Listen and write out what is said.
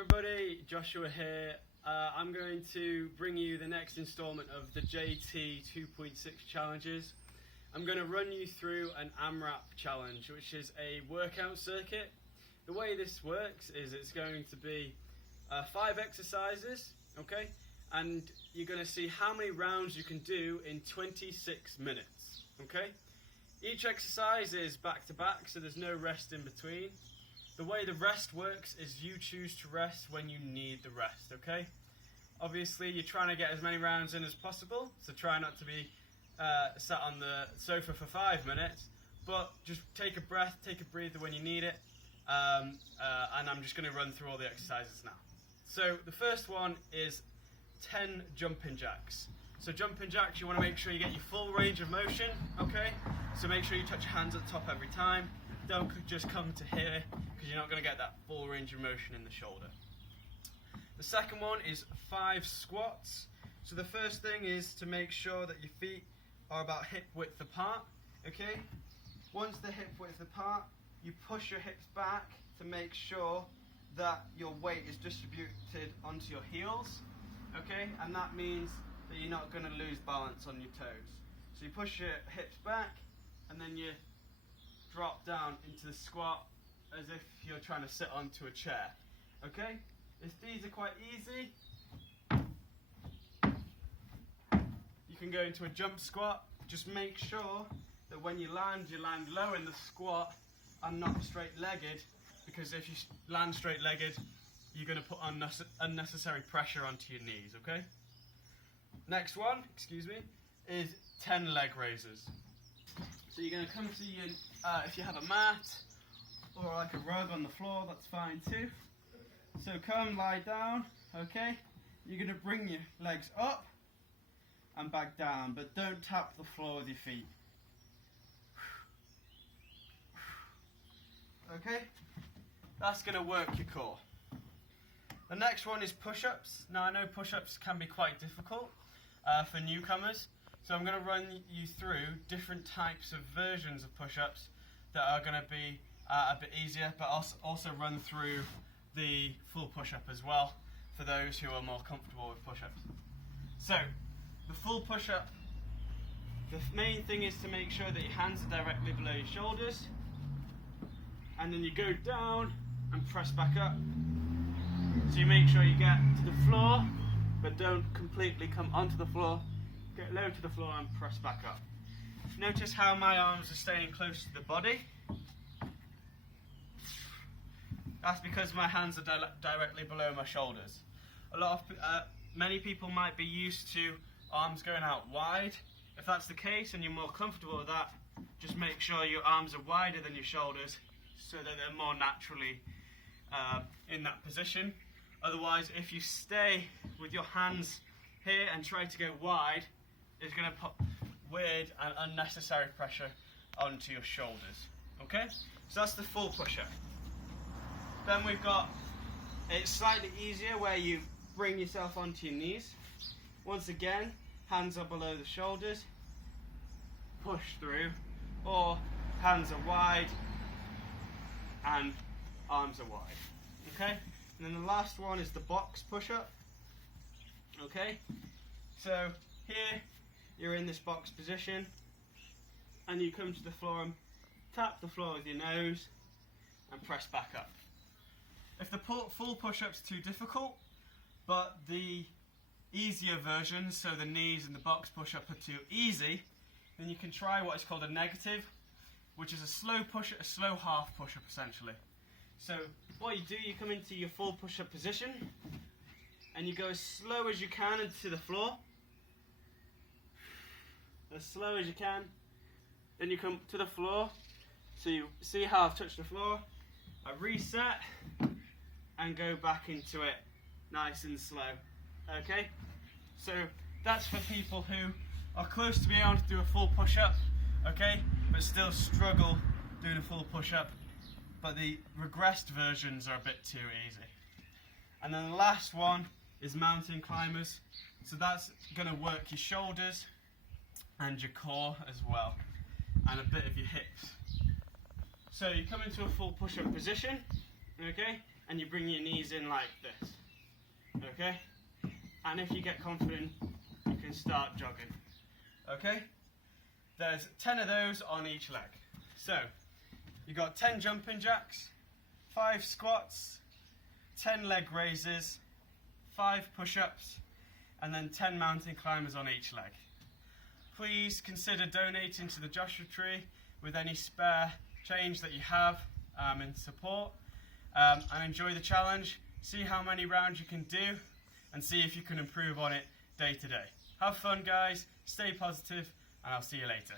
everybody, Joshua here. I'm going to bring you the next installment of the JT 2.6 challenges. I'm going to run you through an AMRAP challenge, which is a workout circuit. The way this works is it's going to be 5 exercises, okay? And you're going to see how many rounds you can do in 26 minutes, okay? Each exercise is back to back, so there's no rest in between. The way the rest works is you choose to rest when you need the rest, okay? Obviously, you're trying to get as many rounds in as possible, so try not to be sat on the sofa for 5 minutes, but just take a breath, take a breather when you need it, and I'm just going to run through all the exercises now. So the first one is 10 jumping jacks. So jumping jacks, you want to make sure you get your full range of motion, okay? So make sure you touch your hands at the top every time. Don't just come to here, because you're not going to get that full range of motion in the shoulder. The second one is 5 squats. So the first thing is to make sure that your feet are about hip width apart, okay? Once they're hip width apart, you push your hips back to make sure that your weight is distributed onto your heels, okay? And that means that you're not going to lose balance on your toes. So you push your hips back, and then you drop down into the squat as if you're trying to sit onto a chair, okay? If these are quite easy, you can go into a jump squat. Just make sure that when you land low in the squat and not straight-legged, because if you land straight-legged, you're going to put unnecessary pressure onto your knees, okay? Next one, is 10 leg raises. So you're going to come to your, if you have a mat or like a rug on the floor, that's fine too. So come lie down, okay? You're going to bring your legs up and back down, but don't tap the floor with your feet. Okay? That's going to work your core. The next one is push-ups. Now I know push-ups can be quite difficult for newcomers, so I'm going to run you through different types of versions of push-ups that are going to be a bit easier, but also run through the full push-up as well for those who are more comfortable with push-ups. So, the full push-up, the main thing is to make sure that your hands are directly below your shoulders, and then you go down and press back up. So you make sure you get to the floor, but don't completely come onto the floor. Get low to the floor and press back up. Notice how my arms are staying close to the body. That's because my hands are directly below my shoulders. Many people might be used to arms going out wide. If that's the case and you're more comfortable with that, just make sure your arms are wider than your shoulders so that they're more naturally in that position. Otherwise, if you stay with your hands here and try to go wide, it's going to put weird and unnecessary pressure onto your shoulders. Okay? So that's the full push-up. Then we've got, it's slightly easier where you bring yourself onto your knees. Once again, hands are below the shoulders, push through, or hands are wide and arms are wide. Okay? And then the last one is the box push-up. Okay? So here, you're in this box position, and you come to the floor and tap the floor with your nose and press back up. If the full push-up's too difficult, but the easier version, so the knees and the box push-up are too easy, then you can try what is called a negative, which is a slow push, a slow half push-up essentially. So what you do, you come into your full push-up position, and you go as slow as you can into the floor. As slow as you can. Then you come to the floor. So you see how I've touched the floor. I reset and go back into it nice and slow. Okay? So that's for people who are close to being able to do a full push-up, okay, but still struggle doing a full push-up. But the regressed versions are a bit too easy. And then the last one is mountain climbers. So that's going to work your shoulders and your core as well, and a bit of your hips. So you come into a full push-up position, okay, and you bring your knees in like this. Okay? And if you get confident, you can start jogging. Okay? There's 10 of those on each leg. So, you've got 10 jumping jacks, 5 squats, 10 leg raises, 5 push-ups, and then 10 mountain climbers on each leg. Please consider donating to the Joshua Tree with any spare change that you have in support, and enjoy the challenge. See how many rounds you can do and see if you can improve on it day to day. Have fun, guys, stay positive, and I'll see you later.